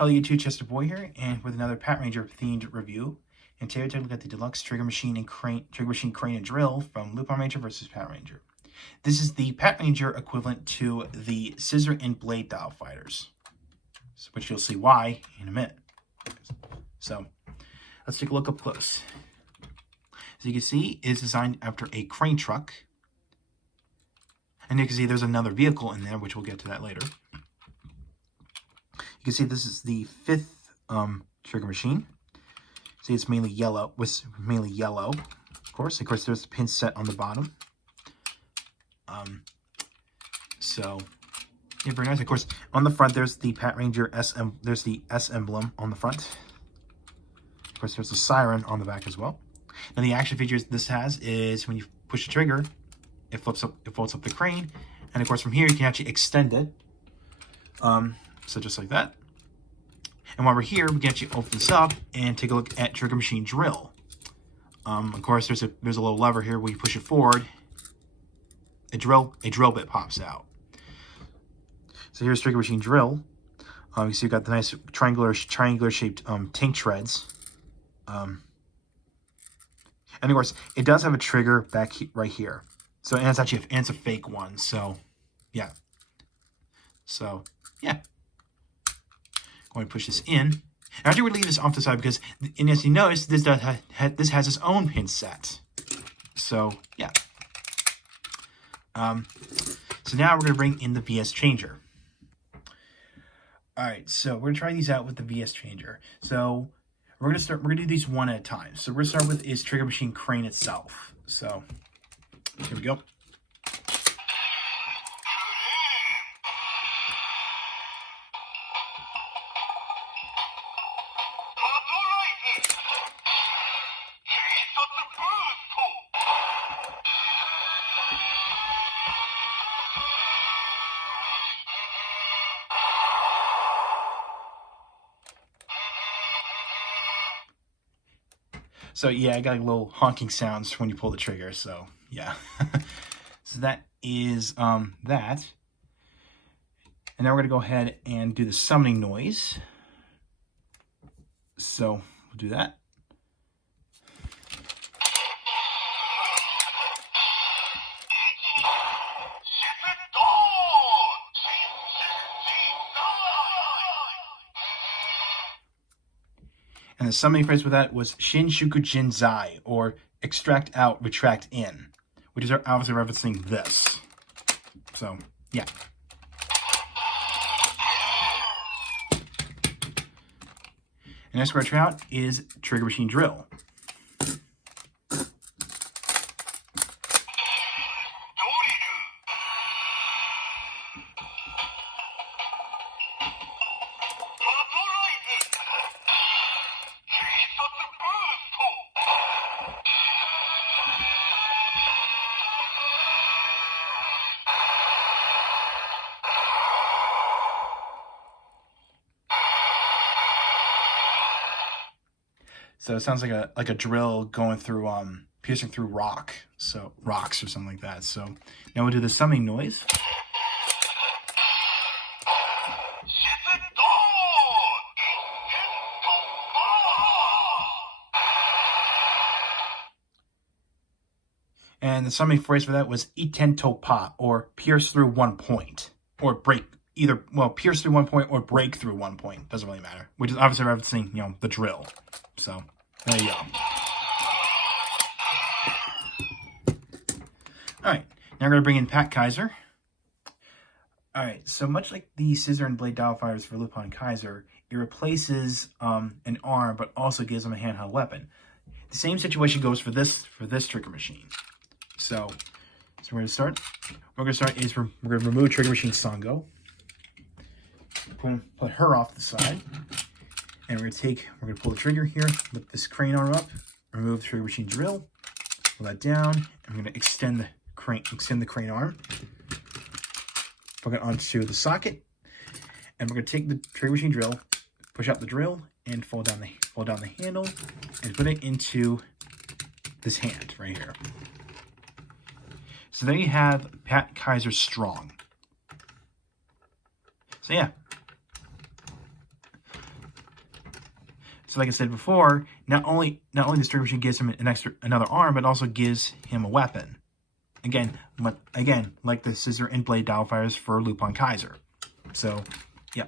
Hello YouTube, Chester Boy here, and with another Patranger themed review. And today we're taking a look at the deluxe trigger machine crane and drill from Lupinranger versus Patranger. This is the Patranger equivalent to the scissor and blade dial fighters, which you'll see why in a minute. So let's take a look up close. As you can see, it is designed after a crane truck, and you can see there's another vehicle in there, which we'll get to that later. You can see this is the fifth trigger machine. See, it's mainly yellow. Of course, there's the pin set on the bottom. So yeah, very nice. Of course, on the front there's the Patranger there's the S emblem on the front. Of course, there's a siren on the back as well. And the action features this has is when you push the trigger, it folds up the crane, and of course from here you can actually extend it. So just like that. And while we're here, we can actually open this up and take a look at trigger machine drill. Of course, there's a little lever here where you push it forward, a drill bit pops out. So here's trigger machine drill. You see, you've got the nice triangular shaped tank treads. And of course, it does have a trigger right here. So and it's a fake one. So yeah. Going to push this in. And actually, we're leave this off the side because, and as you notice, this has its own pin set. So yeah. So now we're going to bring in the VS changer. All right, so we're going to try these out with the VS changer. So we're going to do these one at a time. So we're going to start with is trigger machine crane itself. So here we go. So yeah, I got a little honking sounds when you pull the trigger, so yeah. So that is that. And now we're gonna go ahead and do the summoning noise. So we'll do that. And the summoning phrase for that was Shinshuku Jinzai, or extract out, retract in, which is obviously referencing this. So, yeah. And next we're going to try out is trigger machine drill. So it sounds like a drill going through piercing through rocks or something like that. So now we'll do the summoning noise. And the summoning phrase for that was Iten Topa, or pierce through 1 point, or break pierce through 1 point or break through 1 point. Doesn't really matter. Which is obviously referencing, the drill. So there you go. All right, now we're gonna bring in Pat Kaiser. All right, so much like the scissor and blade dial fighters for Lupin Kaiser, it replaces an arm, but also gives them a handheld weapon. The same situation goes for this trigger machine. So we're gonna start. We're gonna remove trigger machine Sango. Put her off the side. And we're gonna pull the trigger here, lift this crane arm up, remove the trigger machine drill, pull that down, and we're gonna extend the crane arm, plug it onto the socket, and we're gonna take the trigger machine drill, push out the drill, and fold down the handle, and put it into this hand right here. So there you have Pat Kaiser Strong. So yeah. So like I said before, not only this trigger machine gives him another arm, but also gives him a weapon. Again, like the scissor and blade dial fires for Lupinranger. So, yeah.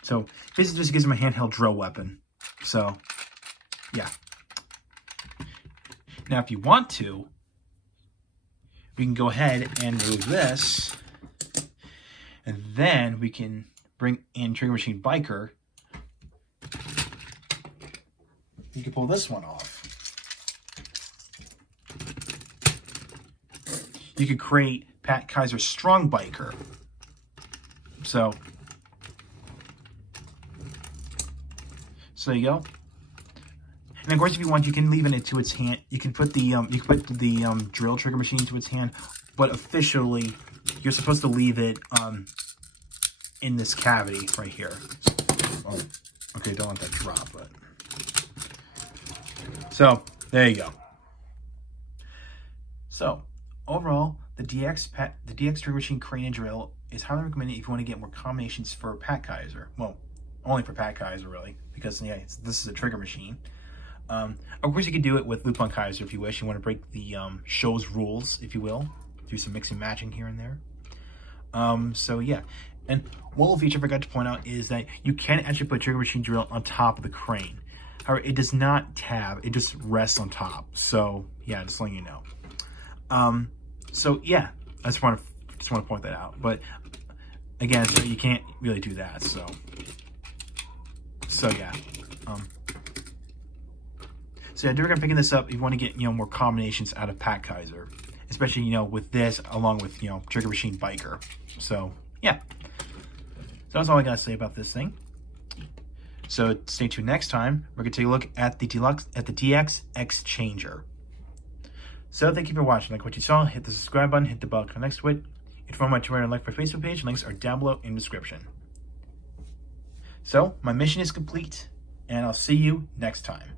So basically just gives him a handheld drill weapon. So, yeah. Now if you want to, we can go ahead and remove this. And then we can bring in Trigger Machine Biker. You can pull this one off. You could create Pat Kaiser's Strong Biker. So there you go. And of course, if you want, you can leave it into its hand. You can put the drill trigger machine into its hand, but officially, you're supposed to leave it in this cavity right here. Oh, okay, don't let that drop. But so there you go. So overall, the DX Trigger Machine Crane and Drill is highly recommended if you want to get more combinations for Pat Kaiser. Well, only for Pat Kaiser really, because yeah, this is a trigger machine. Of course, you can do it with Lupinranger if you wish. You want to break the show's rules, if you will, do some mixing matching here and there. So yeah, and one little feature I forgot to point out is that you can actually put Trigger Machine Drill on top of the crane. However, it does not tab; it just rests on top. So yeah, just letting you know. So yeah, I just want to point that out. But again, so you can't really do that. So yeah. So yeah, I do recommend picking this up if you want to get more combinations out of Pat Kaiser, especially with this along with Trigger Machine Biker. So yeah, so that's all I gotta say about this thing. So stay tuned next time. We're gonna take a look at the DX Exchanger. So thank you for watching. Like what you saw, hit the subscribe button, hit the bell icon next to it. If you follow my Twitter and like my Facebook page, links are down below in the description. So my mission is complete, and I'll see you next time.